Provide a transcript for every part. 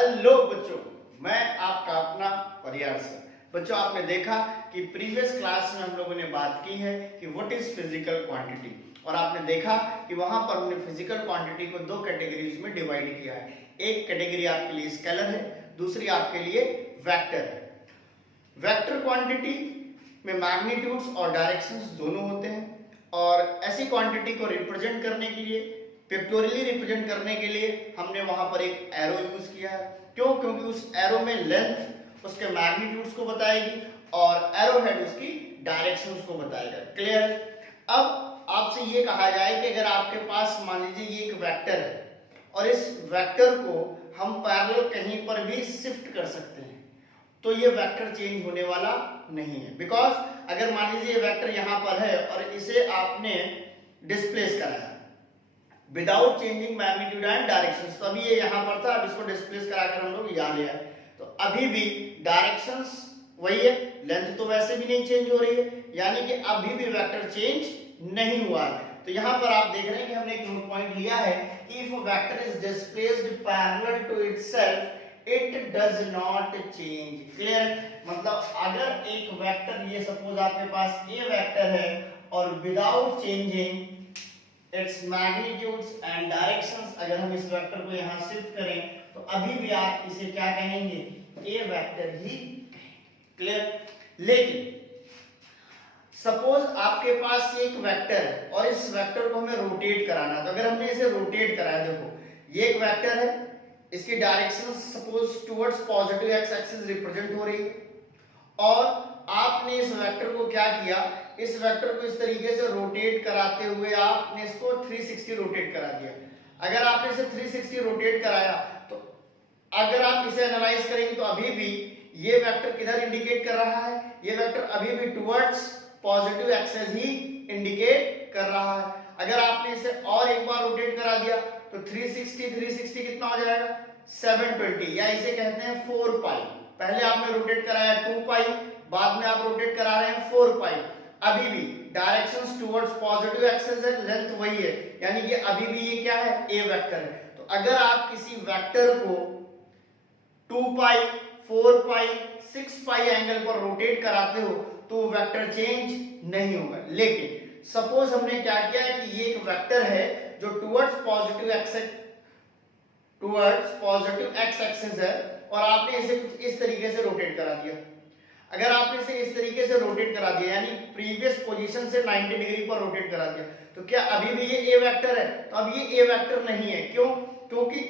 Hello बच्चों, मैं आपका अपना परियार सर। बच्चों, आपने देखा कि प्रीवियस क्लास में हम लोगों ने बात की है कि व्हाट इज फिजिकल क्वांटिटी, और आपने देखा कि वहां पर हमने फिजिकल क्वांटिटी को दो कैटेगरीज में डिवाइड किया है। एक कैटेगरी आपके लिए स्केलर है, दूसरी आपके लिए वेक्टर है। वेक्टर क्वांटिटी में मैग्नीट्यूड्स और डायरेक्शंस दोनों होते हैं, और ऐसी क्वांटिटी को रिप्रेजेंट करने के लिए, पिक्टोरियली रिप्रेजेंट करने के लिए हमने वहां पर एक एरो यूज किया है। क्यों? क्योंकि उस एरो में लेंथ उसके मैग्नीट्यूड्स को बताएगी और एरो हेड उसकी डायरेक्शंस को बताएगा। क्लियर? अब आपसे ये कहा जाए कि अगर आपके पास मान लीजिए ये एक वेक्टर है और इस वेक्टर को हम पैरेलल कहीं पर भी शिफ्ट कर सकते हैं, तो ये वेक्टर चेंज होने वाला नहीं है। बिकॉज अगर मान लीजिए ये वेक्टर यहां पर है और इसे आपने डिस्प्लेस कराया without changing magnitude and directions, तो अभी ये यहां पर था, अब इसको डिस्प्लेस कराकर हम लोग यहां ले आए, तो अभी भी डायरेक्शंस वही है, लेंथ तो वैसे भी नहीं चेंज हो रही है, यानी कि अभी भी वेक्टर चेंज नहीं हुआ है। तो यहां पर आप देख रहे हैं कि हमने एक नोट पॉइंट लिया है कि if a vector is displaced parallel to itself it does not change. Clear? मतलब अगर एक वेक्टर, ये सपोज आपके पास ए वेक्टर है और without changing it's magnitudes and directions, अगर हम इस वेक्टर को यहां शिफ्ट करें तो अभी भी आप इसे क्या कहेंगे? ए वेक्टर ही। क्लियर? लेकिन सपोज आपके पास एक वेक्टर है और इस वेक्टर को हमें रोटेट कराना है, तो अगर हमने इसे रोटेट कराया, देखो ये एक वेक्टर है, इसकी direction suppose towards positive x axis represent हो रही है, और आपने इस वेक्टर को क्या किया, इस वेक्टर को इस तरीके से रोटेट कराते हुए आपने इसको 360 रोटेट करा दिया। अगर आपने इसे 360 रोटेट कराया तो अगर आप इसे एनालाइज करेंगे तो अभी भी ये वेक्टर किधर इंडिकेट कर रहा है? ये वेक्टर अभी भी टुवर्ड्स पॉजिटिव एक्सिस ही इंडिकेट कर रहा है। अगर आपने इसे और एक बार रोटेट करा दिया तो 360 कितना हो जाएगा? 720, या इसे कहते हैं 4 पाई। पहले आपने रोटेट कराया 2 पाई, बाद में आप रोटेट करा रहे हैं 4 पाई। अभी भी डायरेक्शंस टुवर्ड्स पॉजिटिव एक्सिस है, लेंथ वही है, यानी कि अभी भी ये क्या है? ए वेक्टर है। तो अगर आप किसी वेक्टर को 2 पाई, 4 पाई, 6 पाई एंगल पर रोटेट कराते हो तो वेक्टर चेंज नहीं होगा। लेकिन सपोज हमने क्या किया है कि ये एक वेक्टर है जो टुवर्ड्स पॉजिटिव एक्स एक्सिस है, और आपने इसे कुछ इस तरीके से रोटेट करा दिया। अगर आपने इसे इस तरीके से रोटेट करा दिया, यानी प्रीवियस पोजीशन से 90 डिग्री पर रोटेट करा दिया, तो क्या अभी भी ये ए वेक्टर है? तो अब ये ए वेक्टर नहीं है। क्यों? क्योंकि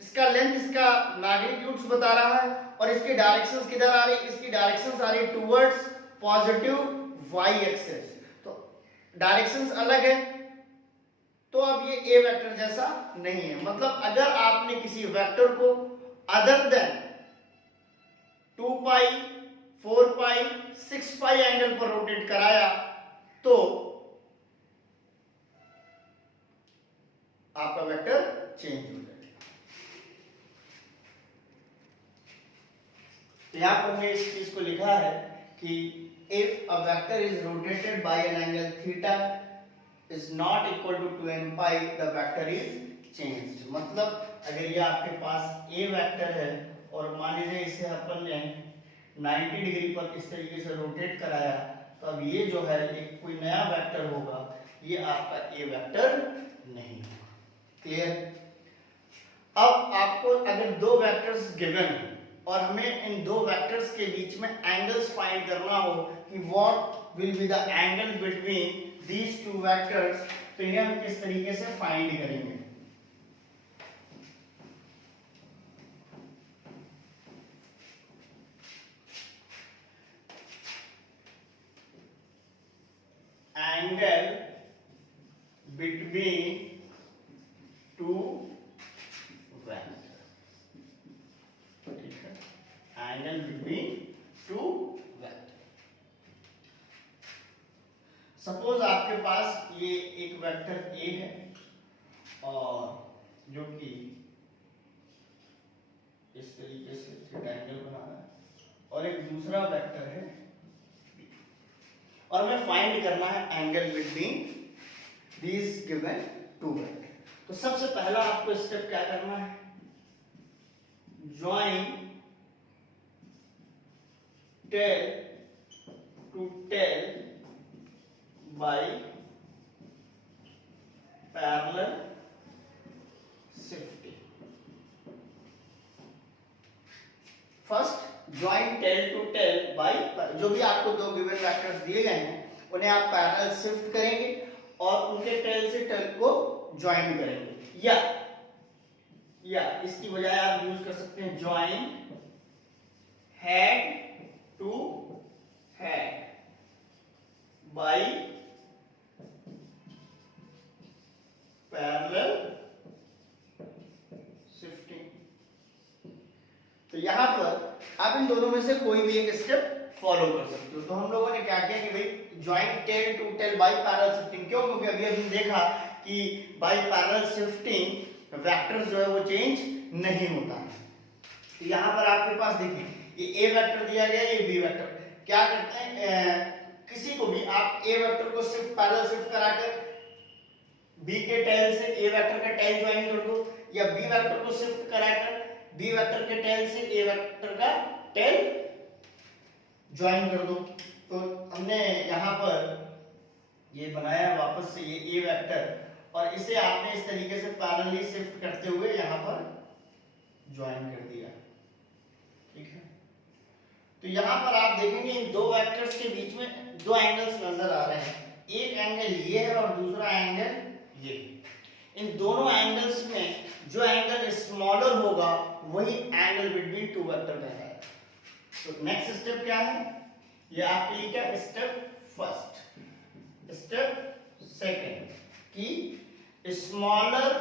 इसका लेंथ, इसका मैग्नीट्यूड्स बता रहा है, और इसकी डायरेक्शंस किधर आ रही? इसकी डायरेक्शंस आ रही टुवर्ड्स पॉजिटिव वाई एक्सिस, तो डायरेक्शंस अलग है, तो अब ये ए वेक्टर जैसा नहीं है। मतलब अगर आपने किसी वेक्टर को अदर देन 2 पाई, 4 पाई, 6 पाई एंगल पर रोटेट कराया तो आपका वेक्टर चेंज हो जाएगा। तो यहां पर हमने इस चीज को लिखा है कि if a vector is rotated by an angle theta is not equal to 2n pi, the vector is changed. मतलब अगर ये आपके पास ए वेक्टर है और मान लीजिए इसे अपन ने 90 डिग्री पर इस तरीके से रोटेट कराया, तो अब ये जो है एक कोई नया वेक्टर होगा, ये आपका ए वेक्टर नहीं होगा। क्लियर? अब आपको अगर दो वेक्टर्स गिवन है और हमें इन दो वेक्टर्स के बीच में एंगल्स फाइंड करना हो कि what will be the angle between these two vectors, तो इन्हें हम किस तरीके से फाइंड करेंगे? एंगल बिटवीन टू वेक्टर, ठीक है? Angle between two vector. Suppose आपके पास ये एक वेक्टर ए है और जो कि इस तरीके से थीटा एंगल बना रहा है, और एक दूसरा वेक्टर है बी, और हमें फाइंड करना है angle between these given two vector. तो सबसे पहला आपको स्टेप क्या करना है? join tail to tail by parallel shifting. First join tail to tail by, जो भी आपको दो गिवन वेक्टर्स दिए गए हैं उन्हें आप पैरेलल शिफ्ट करेंगे और उनके टेल से टेल को ज्वाइन करेंगे, या इसकी बजाय आप यूज कर सकते हैं join head to head by parallel shifting. तो यहां पर आप इन दोनों में से कोई भी एक स्टेप फॉलो कर सकते हो। तो हम लोगों ने क्या किया कि भाई join tail to tail by parallel shifting, क्यों? क्योंकि अभी हमने देखा कि बाय पैरेलल शिफ्टिंग वेक्टर्स जो है वो चेंज नहीं होता है। तो यहां पर आपके पास देखिए ये ए वेक्टर दिया गया है, ये बी वेक्टर, क्या करते हैं किसी को भी आप ए वेक्टर को सिर्फ पैरेलल शिफ्ट कराकर बी के टेल से ए वेक्टर का टेल ज्वाइन कर दो, या बी वेक्टर को शिफ्ट कराकर बी वेक्टर के टेल से ए वेक्टर का टेल ज्वाइन कर दो। तो हमने यहाँ पर ये बनाया वापस से ये ए वेक्टर, और इसे आपने इस तरीके से पैरेलली शिफ्ट करते हुए यहाँ पर ज्वाइन कर दिया, ठीक है। तो यहाँ पर आप देखेंगे इन दो वेक्टर्स के बीच में दो एंगल्स नजर आ रहे हैं, एक एंगल ये है और दूसरा एंगल ये। इन दोनों एंगल्स में जो एंगल स्मॉलर होगा वही एंगल बिटवीन टू वेक्टर कहलाएगा। तो नेक्स्ट स्टेप क्या है, ये आपके लिए क्या स्टेप फर्स्ट, स्टेप सेकंड कि smaller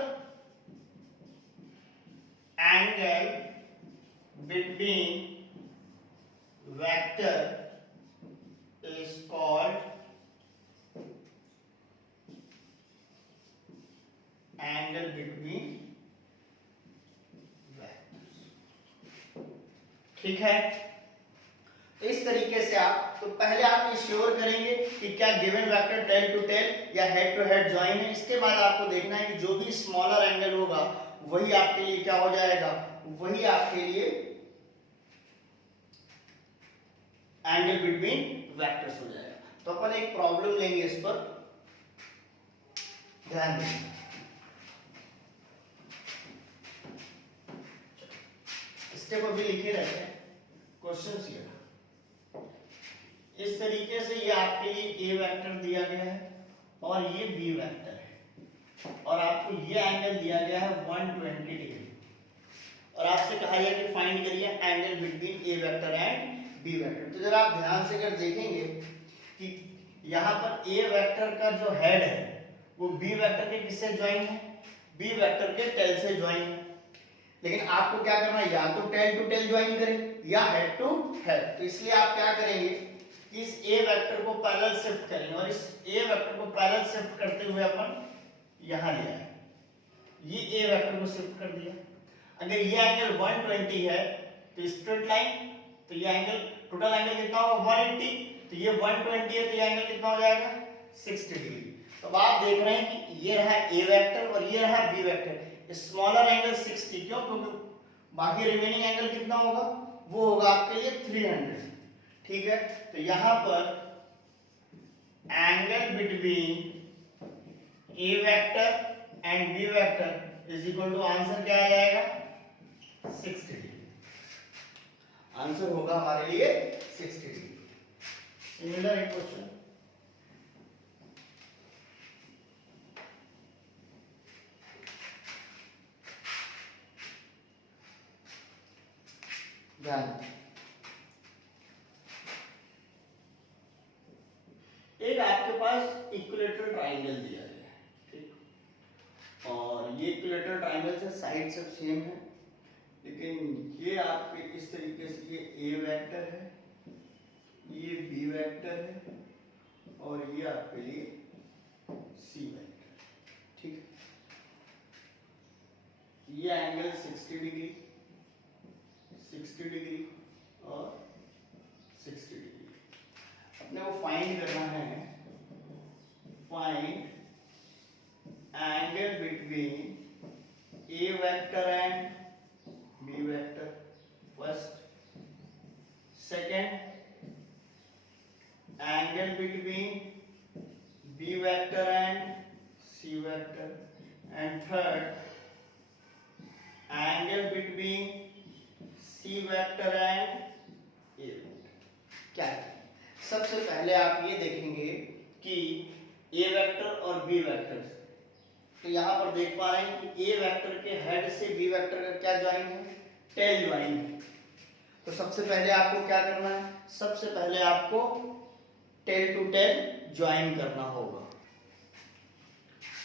angle between vector is called angle between vectors, ठीक है। इस तरीके से आप, तो पहले आप ये श्योर करेंगे कि क्या given vector tail to tail या हेड टू हेड ज्वाइन है। इसके बाद आपको देखना है कि जो भी स्मॉलर एंगल होगा वही आपके लिए क्या हो जाएगा, वही आपके लिए एंगल बिटवीन वेक्टर्स हो जाएगा। तो अपन एक प्रॉब्लम लेंगे, इस पर ध्यान दें। स्टेप अभी लिखे रहते हैं, क्वेश्चन ये इस तरीके से, ये आपके लिए ए वेक्टर दिया गया है और ये बी वेक्टर है, और आपको ये एंगल दिया गया है 120 डिग्री, और आपसे कहा गया कि फाइंड करिए angle between A vector and B vector. तो जरा आप ध्यान से कर देखेंगे कि यहाँ पर ए वेक्टर का जो हेड है वो बी वेक्टर के किससे ज्वाइन है, बी वेक्टर के टेल से ज्वाइन है। लेकिन आपको क्या करना है, या तो टेल टू टेल ज्वाइन करें या हेड टू हेड। तो इसलिए आप क्या करेंगे, इस ए वेक्टर को पैरेलल शिफ्ट करेंगे, और इस ए वेक्टर को पैरेलल शिफ्ट करते हुए अपन यहां ले आए, ये ए वेक्टर को शिफ्ट कर दिया। अगर ये एंगल 120 है तो स्ट्रेट लाइन, तो ये एंगल टोटल एंगल कितना होगा 180, तो ये 120 है तो ये एंगल कितना हो जाएगा 60 डिग्री। तो अब आप देख रहे हैं कि ये रहा ए वेक्टर और ये रहा बी वेक्टर, स्मॉलर एंगल 60, क्यों? क्योंकि बाकी रिमेनिंग एंगल कितना होगा, वो होगा आपके लिए 300, ठीक है। तो यहां पर angle between A vector and B vector is equal to, answer क्या आ जाएगा 60 डिग्री। आंसर होगा हमारे लिए 60 डिग्री। सिमिलर एक क्वेश्चन, ध्यान, एक आपके पास इक्विलेटरल ट्रायंगल दिया गया है, ठीक, और ये इक्विलेटरल ट्रायंगल से साइड सब सेम है, लेकिन ये आपके इस तरीके से ये ए वेक्टर है, ये बी वेक्टर है, और ये आपके लिए सी वेक्टर, ठीक। ये एंगल 60 डिग्री, 60 डिग्री और 60 डिग्री। अपने को फाइंड करना है, find angle between A vector and B vector. Second angle between B vector and C vector, and third angle between C vector and A vector. क्या है? सबसे पहले आप ये देखेंगे कि A वेक्टर और B वेक्टर, तो यहाँ पर देख पा रहे हैं कि A वेक्टर के हेड से B वेक्टर का क्या ज्वाइन है, टेल ज्वाइन है। तो सबसे पहले आपको क्या करना है, सबसे पहले आपको टेल टू टेल ज्वाइन करना होगा।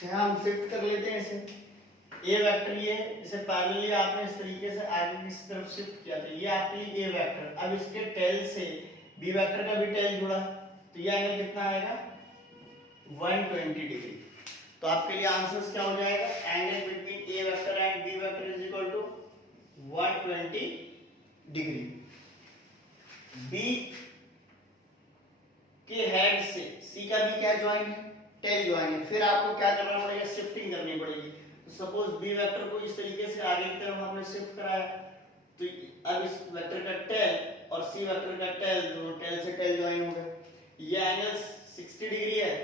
यहाँ हम शिफ्ट कर लेते हैं इसे, ए वेक्टर ये इसे पैरेलली आपने इस तरीके से आगे की तरफ शिफ्ट किया, तो ये आपके लिए ए वेक्टर। अब इसके टेल से बी वेक्टर का भी टेल जुड़ा, तो ये एंगल कितना आएगा, 120 डिग्री। तो आपके लिए आंसर क्या हो जाएगा, angle between A vector and B vector is equal to 120 degree. B के हेड से सी का भी क्या ज्वाइन है, टेल ज्वाइन है। फिर आपको क्या करना पड़ेगा, शिफ्टिंग करनी पड़ेगी। तो सपोज बी वेक्टर को इस तरीके से आगे की तरफ हमने शिफ्ट कराया, तो अब इस वेक्टर का टेल और सी वेक्टर का टेल, दोनों टेल से टेल ज्वाइन हो गए। ये एंगल 60 डिग्री है,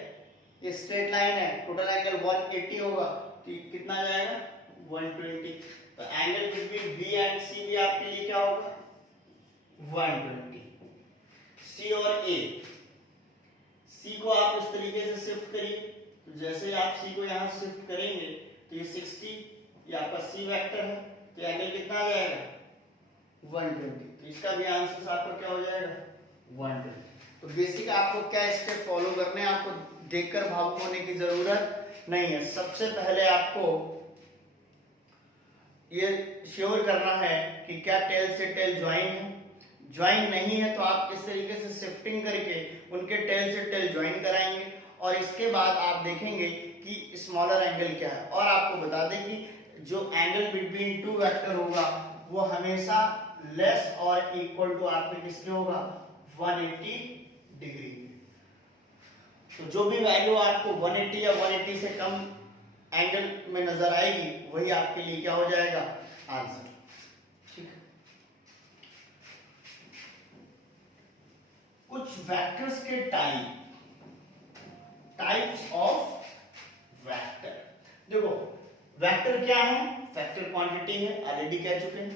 ये स्ट्रेट लाइन है, टोटल एंगल 180 होगा, तो कितना जाएगा 120। तो एंगल बिटवीन बी एंड सी भी आपके लिए क्या होगा 120। सी और ए, सी को आप इस तरीके से शिफ्ट करिए, तो जैसे आप सी को यहाँ शिफ्ट करेंगे तो ये 60, ये आपका सी वेक्टर है, तो एंगल कितना आ जाएगा 120। तो इसका भी आंसर आपका क्या हो जाएगा 120। तो बेसिक आपको क्या स्टेप फॉलो करने हैं, आपको देखकर भावुक होने की जरूरत नहीं है। सबसे पहले आपको ये श्योर करना है कि क्या टेल से टेल ज्वाइन है। ज्वाइन नहीं है तो आप इस तरीके से शिफ्टिंग करके उनके टेल से टेल ज्वाइन कराएंगे, और इसके बाद आप देखेंगे कि स्मॉलर एंगल क्या है। और आपको बता दें कि जो एंगल बिटवीन टू वेक्टर होगा वो हमेशा लेस और इक्वल टू आपके किसके होगा 180 डिग्री। तो जो भी वैल्यू आपको 180 या 180 से कम एंगल में नजर आएगी वही आपके लिए क्या हो जाएगा आंसर। ठीक है, कुछ वेक्टर्स के टाइप्स ऑफ वेक्टर। देखो वेक्टर क्या है, वेक्टर क्वांटिटी है, ऑलरेडी कह चुके हैं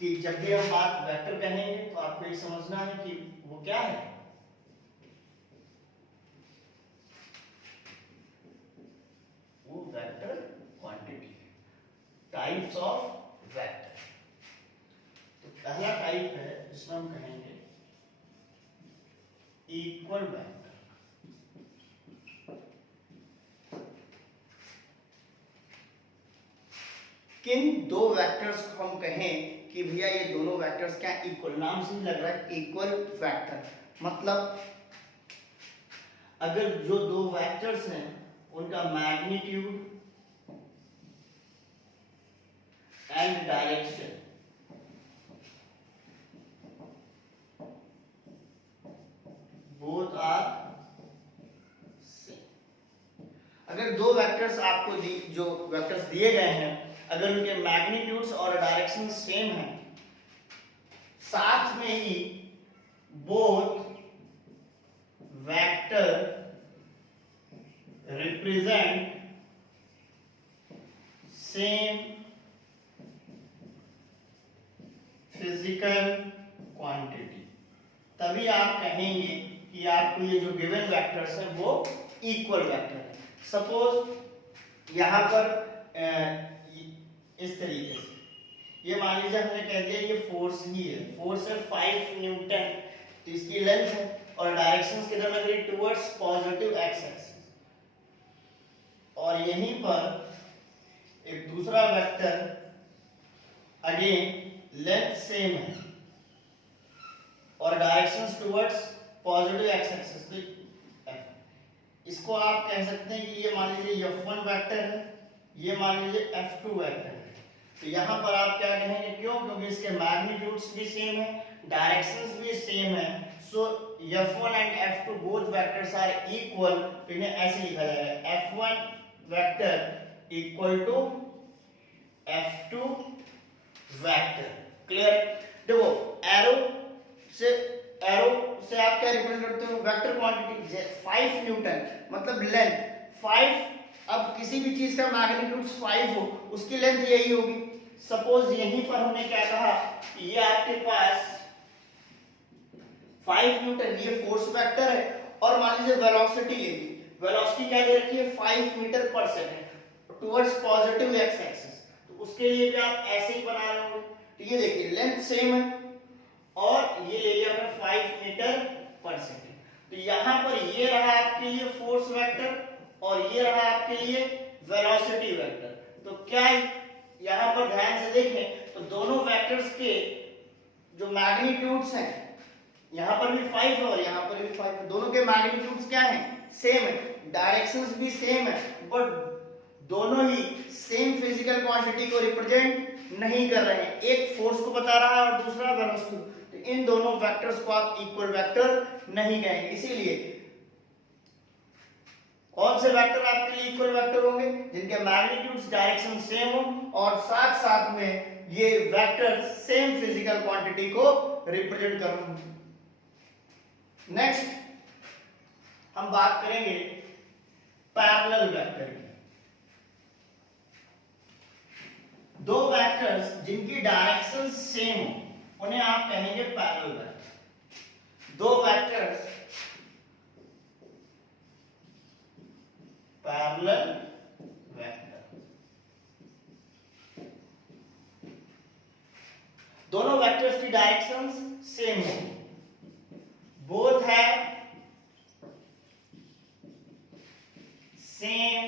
कि जब भी हम बात वेक्टर कहेंगे तो आपको ये समझना है कि वो क्या है, वो वेक्टर क्वांटिटी है। टाइप्स ऑफ वेक्टर, तो पहला टाइप है जिसमें हम कहेंगे इक्वल वेक्टर। किन दो वेक्टर्स को हम कहें कि भैया ये दोनों वेक्टर्स क्या इक्वल, नाम से ही लग रहा है इक्वल वेक्टर, मतलब अगर जो दो वेक्टर्स हैं उनका magnitude and direction both are same. अगर दो वेक्टर्स आपको जो वेक्टर्स दिए गए हैं अगर उनके मैग्नीट्यूड्स और डायरेक्शन सेम है, साथ में ही both vector represent same physical quantity, तभी आप कहेंगे कि आपको ये जो गिवन वेक्टर्स हैं वो इक्वल वेक्टर है। सपोज यहां पर इस तरीके से ये मान लीजिए हमने कह दिया ये फोर्स ही है, फोर्स है 5 न्यूटन, तो इसकी लेंथ है और डायरेक्शंस किधर लग रही, टुवर्ड्स पॉजिटिव एक्स एक्सिस। और यहीं पर एक दूसरा वेक्टर अगेन लेंथ सेम है और directions towards positive x axis. इसको आप कह सकते हैं कि ये मान लीजिए F1 वेक्टर है, ये मान लीजिए F2 वेक्टर है। तो यहाँ पर आप क्या कहेंगे, क्यों, क्योंकि इसके मैग्नीट्यूड्स भी सेम है, डायरेक्शंस भी सेम है, so F1 and F2 both vectors are equal. तो इन्हें ऐसे लिखा जाएगा F1 vector equal to F2 vector. Clear? देखो एरो से एरो से आप क्या रिप्रेजेंट करते हो, वेक्टर क्वांटिटी 5 न्यूटन मतलब लेंथ 5। अब किसी भी चीज का मैग्नीट्यूड 5 हो उसकी लेंथ यही होगी। सपोज यहीं पर हमने क्या कहा, ये आपके पास 5 न्यूटन ये फोर्स वेक्टर है, और मान लीजिए वेलोसिटी ले ली, वेलोसिटी क्या दे रखी है 5 मीटर पर second towards positive x axis, तो उसके लिए भी आप ऐसे ही बना रहे होंगे। तो ये देखिए लेंथ सेम है और ये ले लिया आपने 5 मीटर पर सेकंड। तो यहां पर ये रहा आपके लिए फोर्स वेक्टर और ये रहा आपके लिए वेलोसिटी वेक्टर। तो क्या यहां पर ध्यान से देखें तो दोनों वेक्टर्स के जो मैग्नीट्यूड्स हैं, यहां पर भी 5 है और यहां पर भी 5 है, दोनों के मैग्नीट्यूड्स क्या हैं, सेम है, डायरेक्शंस भी सेम है, बट दोनों ही सेम फिजिकल क्वांटिटी को रिप्रेजेंट नहीं कर रहे हैं। एक फोर्स को बता रहा है और दूसरा वेलोसिटी। तो इन दोनों वेक्टर्स को आप इक्वल वेक्टर नहीं कहेंगे। इसीलिए कौन से वेक्टर आपके लिए इक्वल वेक्टर होंगे, जिनके मैग्नीट्यूड्स डायरेक्शन सेम हो और साथ साथ में ये वेक्टर सेम फिजिकल क्वांटिटी को रिप्रेजेंट कर रहे हैं। नेक्स्ट हम बात करेंगे पैरेलल वेक्टर की। दो वेक्टर्स जिनकी डायरेक्शन सेम हो उन्हें आप कहेंगे पैरेलल वेक्टर। दो वेक्टर्स पैरेलल वेक्टर, दोनों वेक्टर्स की डायरेक्शंस सेम हो, both have same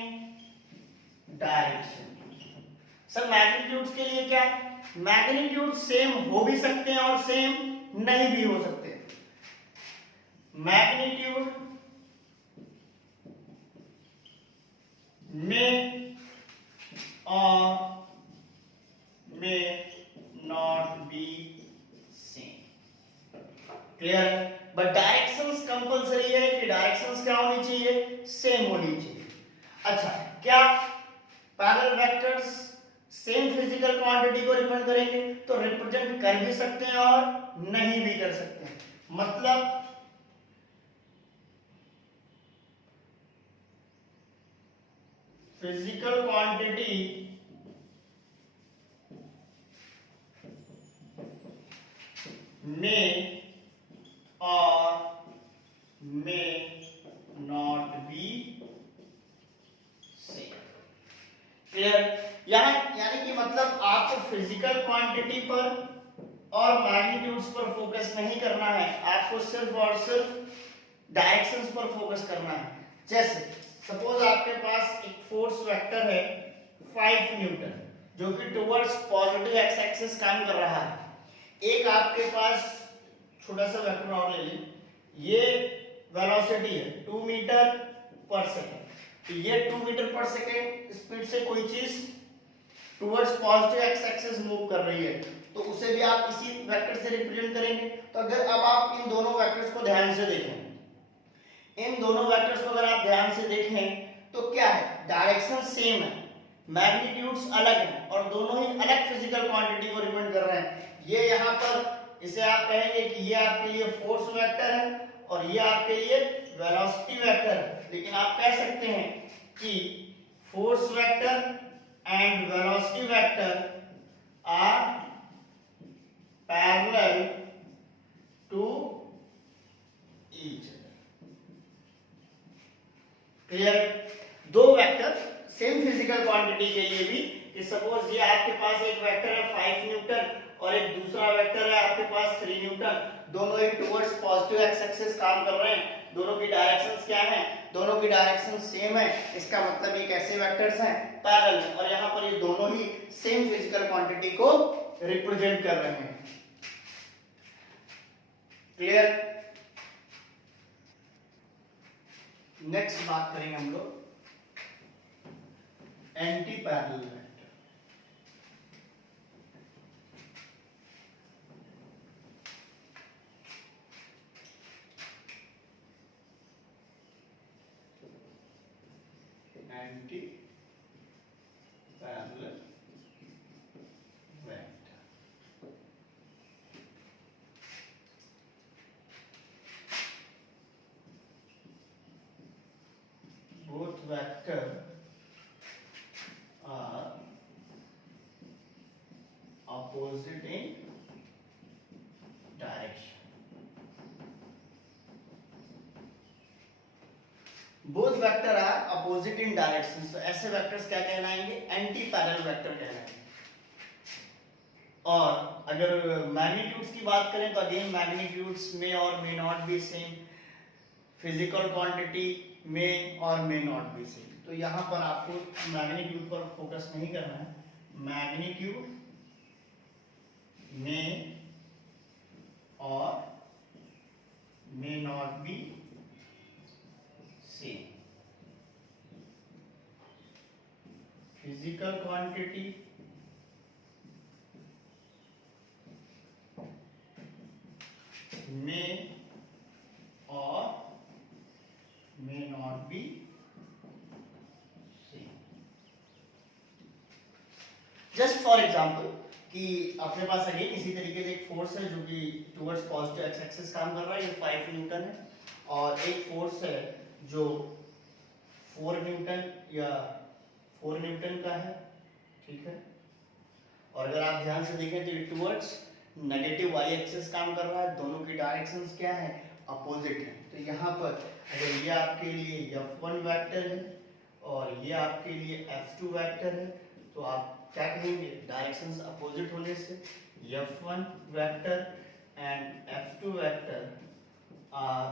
direction. Sir magnitudes के लिए क्या है, मैग्नीट्यूड सेम हो भी सकते हैं और सेम नहीं भी हो सकते। मैग्नीट्यूड में और में not be same, clear. But directions compulsory है कि डायरेक्शंस क्या होनी चाहिए, सेम होनी चाहिए। अच्छा, क्या parallel vectors same physical quantity को रिप्रेजेंट करेंगे, तो रिप्रेजेंट कर भी सकते हैं और नहीं भी कर सकते हैं। मतलब फिजिकल क्वांटिटी में और में नॉट बी सेम, क्लियर। यानी कि मतलब आपको फिजिकल क्वांटिटी पर और मैग्नीट्यूड्स पर फोकस नहीं करना है, आपको सिर्फ और सिर्फ डायरेक्शंस पर फोकस करना है। जैसे सपोज आपके पास एक फोर्स वेक्टर है 5 न्यूटन जो कि टुवर्ड्स पॉजिटिव एक्स एक्सिस काम कर रहा है। एक आपके पास छोटा सा वेक्टर और ले लें, ये वेलोसिटी है 2 मीटर पर सेकंड, तो ये 2 मीटर पर सेकंड स्पीड से कोई चीज towards positive x axis move कर रही है, तो उसे भी आप इसी वेक्टर से रिप्रेजेंट करेंगे। तो अगर अब आप इन दोनों वेक्टर्स को ध्यान से देखें, इन दोनों वेक्टर्स को अगर आप ध्यान से देखें तो क्या है, डायरेक्शन सेम है, मैग्नीट्यूड्स अलग हैं और दोनों ही अलग फिजिकल क्वांटिटी को रिप्रेजेंट कर रहे हैं। ये यहाँ पर इसे आप कहेंगे कि ये आपके लिए फोर्स वेक्टर है और ये आपके लिए वेलोसिटी वेक्टर है। लेकिन आप कह सकते हैं कि force vector and velocity vector are parallel to each other, clear. दो वेक्टर सेम फिजिकल क्वांटिटी के लिए भी, कि सपोज ये आपके पास एक वेक्टर है 5 न्यूटन और एक दूसरा वेक्टर है आपके पास 3 न्यूटन, दोनों ही टुवर्ड्स पॉजिटिव एक्स एक्सिस काम कर रहे हैं, दोनों की डायरेक्शंस क्या हैं, दोनों की डायरेक्शन सेम है। इसका मतलब ये कैसे वेक्टर्स हैं, पैरेलल, और यहाँ पर ये दोनों ही सेम फिजिकल क्वांटिटी को रिप्रेजेंट कर रहे हैं, क्लियर। नेक्स्ट बात करेंगे हम लोग anti parallel vector. Anti parallel vector, opposite in direction. Both vector are opposite in directions. तो ऐसे वेक्टर्स क्या कहलाएंगे? एंटी पैरेलल वेक्टर कहलाएंगे. और अगर मैग्नीट्यूड्स की बात करें तो अगेन मैग्नीट्यूड्स में और may not be same, physical quantity में और मे नॉट बी सेम. तो यहाँ पर आपको मैग्नीट्यूड पर फोकस नहीं करना है. मैग्नीट्यूड में और may not be same. Physical quantity में और may not be same. Just for example कि अपने पास अगेन इसी तरीके से एक फोर्स है जो कि टुवर्ड्स पॉजिटिव एक्स एक्सिस काम कर रहा है, ये 5 न्यूटन है. और एक फोर्स है जो 4 न्यूटन या 4 न्यूटन का है. ठीक है. और अगर आप ध्यान से देखें तो ये टुवर्ड्स नेगेटिव वाई एक्सिस काम कर रहा है. दोनों की डायरेक्शंस क्या है? अपोजिट है. तो यहाँ पर अगर ये आपके लिए F1 वेक्टर है और ये आपके लिए F2 वेक्टर है तो आप क्या कहेंगे? डायरेक्शंस अपोजिट होने से F1 vector and F2 vector are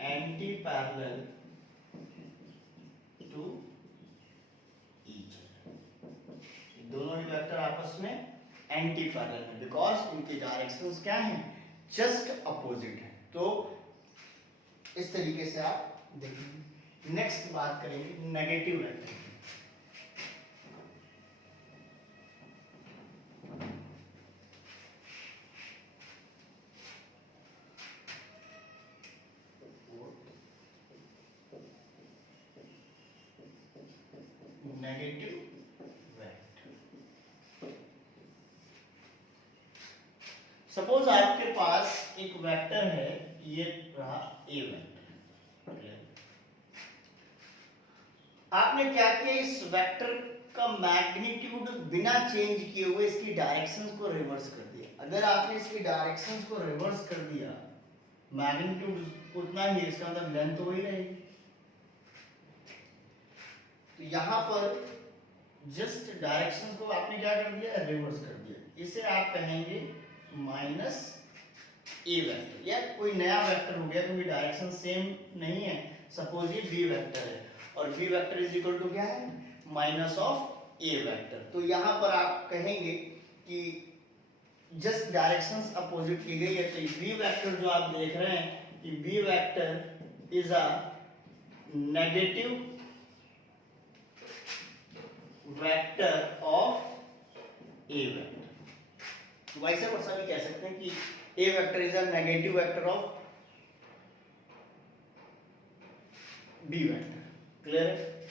anti parallel to each other. दोनों ही वेक्टर आपस में एंटी पैरेलल है बिकॉज इनकी डायरेक्शंस क्या हैं? जस्ट अपोजिट है. तो इस तरीके से आप देखेंगे. नेक्स्ट बात करेंगे नेगेटिव वेक्टर की. Negative vector. सपोज आपके पास एक वेक्टर है, ये रहा ए वेक्टर. आपने क्या किया? इस वेक्टर का मैग्नीट्यूड बिना चेंज किए हुए इसकी डायरेक्शंस को रिवर्स कर दिया. अगर आपने इसकी डायरेक्शंस को रिवर्स कर दिया, मैग्नीट्यूड उतना ही, इसका मतलब लेंथ तो वही रहेगी. तो यहां पर जस्ट डायरेक्शंस को आपने क्या कर दिया? रिवर्स कर दिया. इसे आप कहेंगे माइनस ए वेक्टर, या कोई नया वेक्टर हो गया क्योंकि डायरेक्शन सेम नहीं है. सपोज ये बी वेक्टर है और B vector is equal to क्या है? Minus of A vector. तो यहां पर आप कहेंगे कि जस्ट डायरेक्शंस अपोजिट की गई है. तो बी वेक्टर जो आप देख रहे हैं कि B vector is a negative vector of A vector. वैसे वर्षा भी कह सकते हैं कि A vector is a negative vector of B vector. Clear है?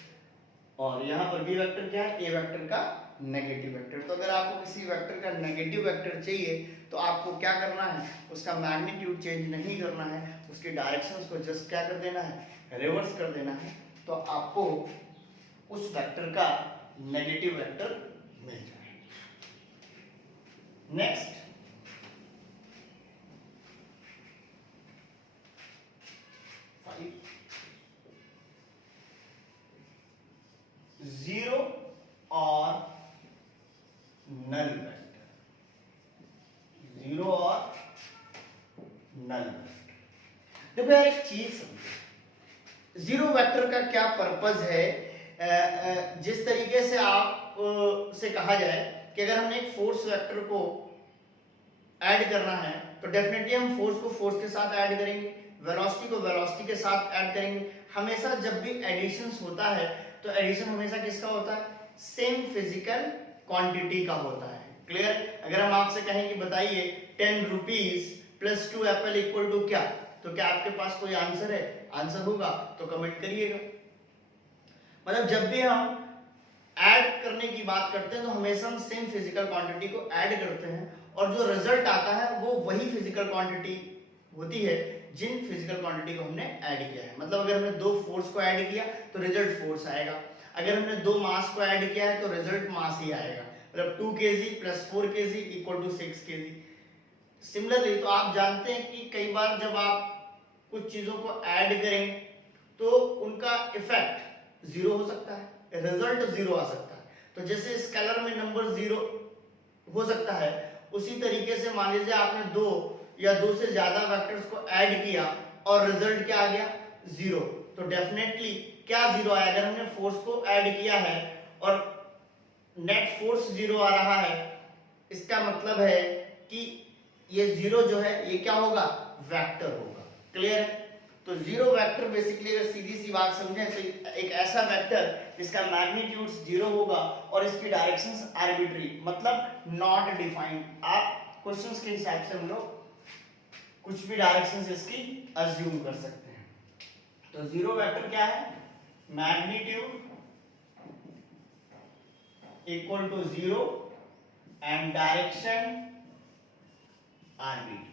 और यहां पर बी वेक्टर क्या है? ए वेक्टर का नेगेटिव वेक्टर. तो अगर आपको किसी वेक्टर का नेगेटिव वेक्टर चाहिए तो आपको क्या करना है? उसका मैग्नीट्यूड चेंज नहीं करना है, उसकी डायरेक्शंस को जस्ट क्या कर देना है? रिवर्स कर देना है. तो आपको उस वेक्टर का नेगेटिव वेक्टर मिल जाएगा. नेक्स्ट, जीरो और नल वेक्टर. जीरो और नल वेक्टर. देखो यार एक चीज समझो, जीरो वेक्टर का क्या पर्पस है. जिस तरीके से आप से कहा जाए कि अगर हमने एक फोर्स वेक्टर को ऐड करना है तो डेफिनेटली हम फोर्स को फोर्स के साथ ऐड करेंगे, वेलोसिटी को वेलोसिटी के साथ ऐड करेंगे. हमेशा जब भी एडिशंस होता है तो एडिशन हमेशा किसका होता है? सेम फिजिकल क्वांटिटी का होता है. क्लियर? अगर हम आपसे कहें कि बताइए 10 rupees plus 2 apple equal to क्या, तो क्या आपके पास कोई आंसर है? आंसर होगा तो कमेंट करिएगा. मतलब जब भी हम ऐड करने की बात करते हैं तो हमेशा हम सेम फिजिकल क्वांटिटी को ऐड करते हैं और जो रिजल्ट आता है वो वही फिजिकल क्वांटिटी होती है जिन फिजिकल क्वांटिटी को हमने ऐड किया है. मतलब अगर हमने दो फोर्स को ऐड किया तो रिजल्ट फोर्स आएगा, अगर हमने दो मास को ऐड किया है तो रिजल्ट मास ही आएगा. मतलब 2 kg plus 4 kg equal to 6 kg। Similarly तो आप जानते हैं कि कई बार जब आप कुछ चीजों को ऐड करें तो उनका इफेक्ट जीरो हो सकता है, रिजल्ट जीरो आ सकता है। तो जैसे स्केलर में नंबर जीरो हो सकता है, उसी तरीके से मान लीजिए आपने दो या दो से ज्यादा वेक्टर्स को ऐड किया और रिजल्ट क्या आ गया, जीरो, तो डेफिनेटली क्या जीरो आया, अगर हमने फोर्स को ऐड किया है और नेट फोर्स जीरो आ रहा है, इसका मतलब है कि ये जीरो जो है ये क्या होगा, वेक्टर होगा। क्लियर है? तो जीरो वेक्टर बेसिकली अगर सीधी सी बात समझें तो एक ऐसा वेक्टर जिसका मैग्नीट्यूड जीरो होगा और इसकी डायरेक्शंस आर्बिट्री, मतलब नॉट डिफाइंड। आप क्वेश्चंस के हिसाब से हम लोग कुछ भी डायरेक्शंस इसकी अज्यूम कर सकते हैं। तो जीरो वेक्टर क्या है, magnitude equal to zero and direction arbitrary.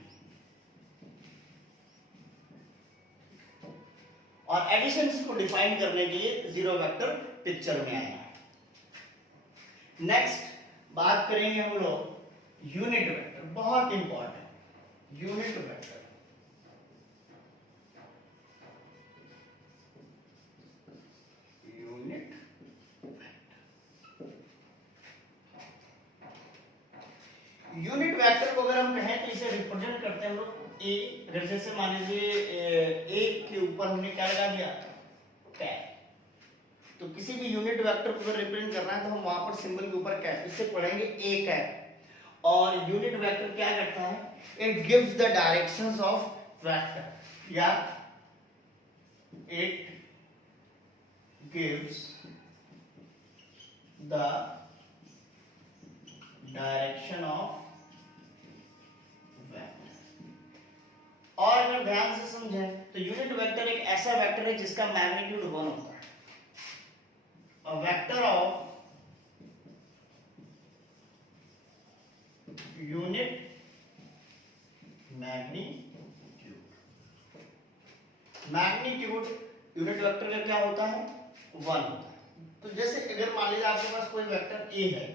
और एडिशंस को डिफाइन करने के लिए जीरो वेक्टर पिक्चर में आया है। नेक्स्ट बात करेंगे हम लोग यूनिट वेक्टर, बहुत important unit vector. Unit unit vector को अगर हम कहें तो इसे रिप्रेजेंट करते हैं हम लोग ए। अगर जैसे मान लीजिए ए के ऊपर हमने क्या लगा दिया, कैप, तो किसी भी यूनिट वेक्टर को अगर रिप्रेजेंट करना है तो हम वहां पर सिंबल के ऊपर कैप, इससे पढ़ेंगे ए कैप। और यूनिट वेक्टर क्या करता है, it gives the directions of vector, या it gives the direction of vector. और अगर ध्यान से समझें तो यूनिट वेक्टर एक ऐसा वेक्टर है जिसका मैग्नीट्यूड 1 होता है। A vector of unit magnitude, magnitude unit vector का क्या होता है, 1 होता है। तो जैसे अगर मान लीजिए आपके पास कोई वेक्टर ए है,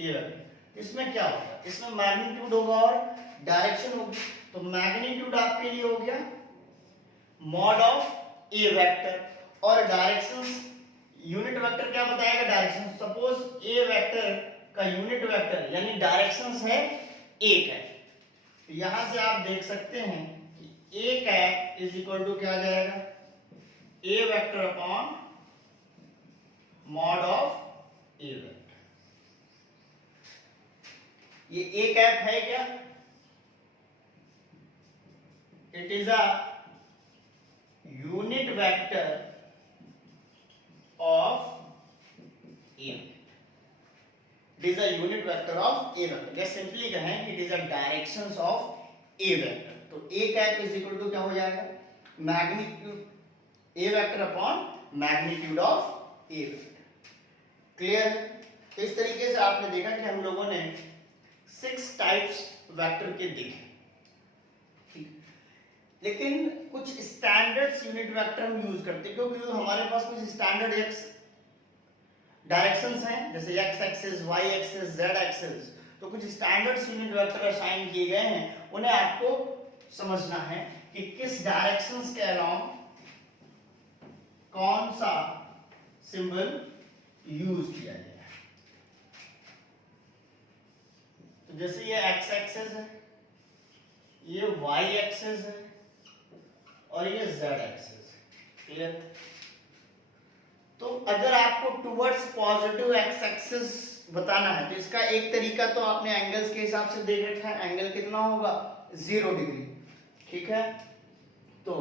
ए वेक्टर, इसमें क्या होगा, इसमें मैग्नीट्यूड होगा और डायरेक्शन होगी। तो मैग्नीट्यूड आपके लिए हो गया मॉड ऑफ ए वेक्टर, और डायरेक्शंस यूनिट वेक्टर क्या बताएगा, डायरेक्शन। सपोज ए वेक्टर का यूनिट वेक्टर यानी डायरेक्शंस है ए कैप, तो यहां से आप देख सकते हैं कि A cap is equal to क्या आ जाएगा, A vector upon mod of A vector. ये ए कैप है क्या, it is a unit vector of A, it is a unit vector of A vector, या सिंपली कहें it is a directions of A vector. तो A cap is equal to क्या हो जाएगा, magnitude A vector upon magnitude of A vector. Clear? तो इस तरीके से आपने देखा कि हम लोगों ने 6 टाइप्स वेक्टर के देखे, ठीक। लेकिन कुछ स्टैंडर्ड्स यूनिट वेक्टर हम यूज करते हैं क्योंकि हमारे पास कुछ स्टैंडर्ड एक्स डायरेक्शंस हैं, जैसे X axis, Y axis, Z axis. तो कुछ स्टैंडर्ड्स यूनिट वेक्टर असाइन किए गए हैं, उन्हें आपको समझना है कि किस डायरेक्शंस के अलोंग कौन सा सिंबल यूज किया जाए। तो जैसे ये एक्स एक्सिस है, ये वाई एक्सिस है और ये जेड एक्सिस है। क्लियर? तो अगर आपको टुवर्ड्स पॉजिटिव एक्स एक्सिस बताना है तो इसका एक तरीका तो आपने एंगल्स के हिसाब से देख रखा है, एंगल कितना होगा, 0 डिग्री, ठीक है। तो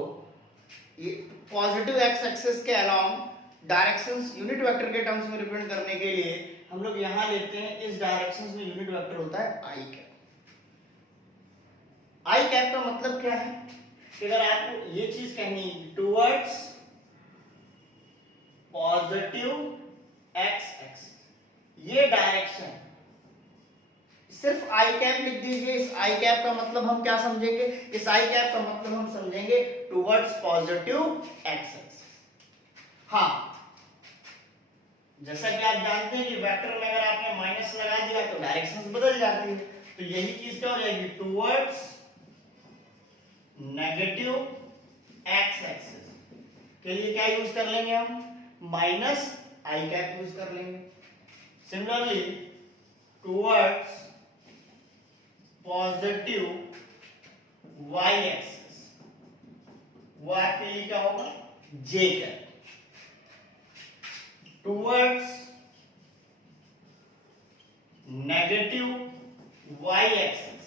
ये पॉजिटिव एक्स एक्सिस के अलोंग डायरेक्शंस यूनिट वेक्टर के टर्म्स में रिप्रेजेंट करने के लिए हम लोग यहां लेते हैं, इस डायरेक्शंस में यूनिट वेक्टर होता है आई कैप। आई कैप का मतलब क्या है कि अगर आपको ये चीज कहनी टुवर्ड्स पॉजिटिव एक्स एक्सिस, ये डायरेक्शन, सिर्फ आई कैप लिख दीजिए। इस आई कैप का मतलब हम क्या समझेंगे, इस आई कैप का मतलब हम समझेंगे टुवर्ड्स पॉजिटिव एक्स एक्सिस। हाँ, जैसा कि आप जानते हैं कि वेक्टर में अगर आपने एक्स लगा दिया तो डायरेक्शंस बदल जाती है। तो यही चीज क्या हो जाएगी, टुवर्ड्स नेगेटिव एक्स एक्सिस के लिए क्या यूज कर लेंगे हम, माइनस आई कैप यूज कर लेंगे। Similarly towards positive Y axis, वो आपके लिए क्या होगा, J cap. Towards negative Y axis,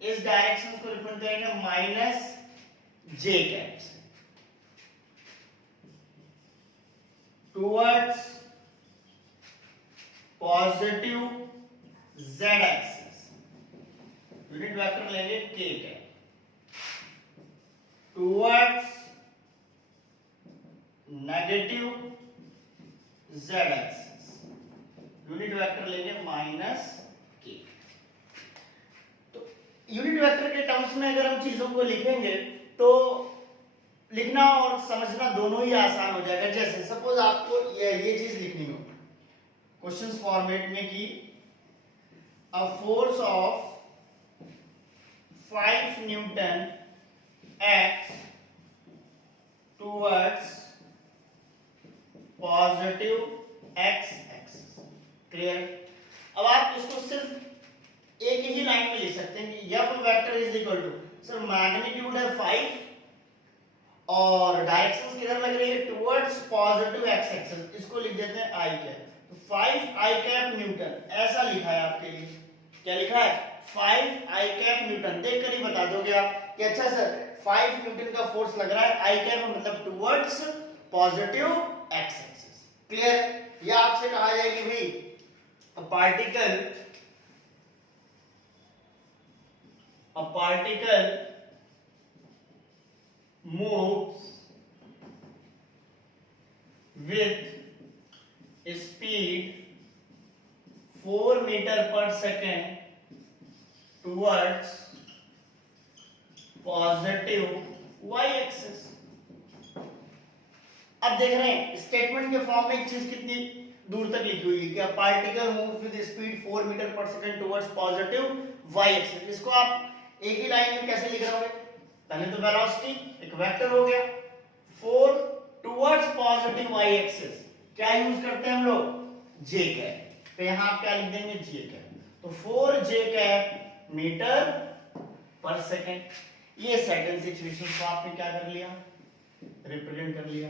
इस डायरेक्शन को रिप्रेजेंट करेंगे माइनस जे कैप से। Towards positive Z axis, unit vector लेंगे K cap. Towards negative Z axis, unit vector लेंगे माइनस के। तो यूनिट वेक्टर के टर्म्स में अगर हम चीजों को लिखेंगे तो लिखना और समझना दोनों ही आसान हो जाएगा। जैसे सपोज आपको ये चीज लिखनी हो क्वेश्चन फॉर्मेट में कि a force of 5 Newton act towards positive x axis. Clear. अब आप इसको सिर्फ एक ही लाइन में लिख सकते हैं कि F vector is equal to, sir magnitude है 5 और डायरेक्शंस किधर लग रही है, टुवर्ड्स पॉजिटिव एक्स एक्सिस, इसको लिख देते हैं आई कैप। तो 5 आई कैप न्यूटन ऐसा लिखा है आपके लिए। क्या लिखा है, 5 आई कैप न्यूटन। देखकर ही बता दोगे आप कि अच्छा सर 5 न्यूटन का फोर्स लग रहा है आई कैप मतलब towards positive x axis. Clear. या आपसे कहा जाए कि भाई a particle moves with speed 4 meter per second towards positive y axis। अब देख रहे हैं स्टेटमेंट के फॉर्म में एक चीज कितनी दूर तक लिखी हुई है कि particle move with speed 4 metre पर second towards positive Y axis. इसको आप एक ही लाइन में कैसे लिख रहे होंगे, पहले तो वेलोसिटी एक वेक्टर हो गया, 4 टुवर्ड्स पॉजिटिव वाई एक्सिस क्या यूज करते हैं हम लोग, जे कैप। तो यहां आप क्या लिख देंगे, जे कैप। तो 4 जे कैप मीटर पर सेकंड। ये सेकंड सिचुएशन को आपने क्या कर लिया, रिप्रेजेंट कर लिया।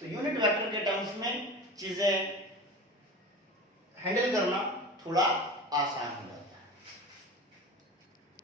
तो यूनिट वेक्टर के टर्म्स में चीजें हैंडल करना थोड़ा आसान हो जाता है।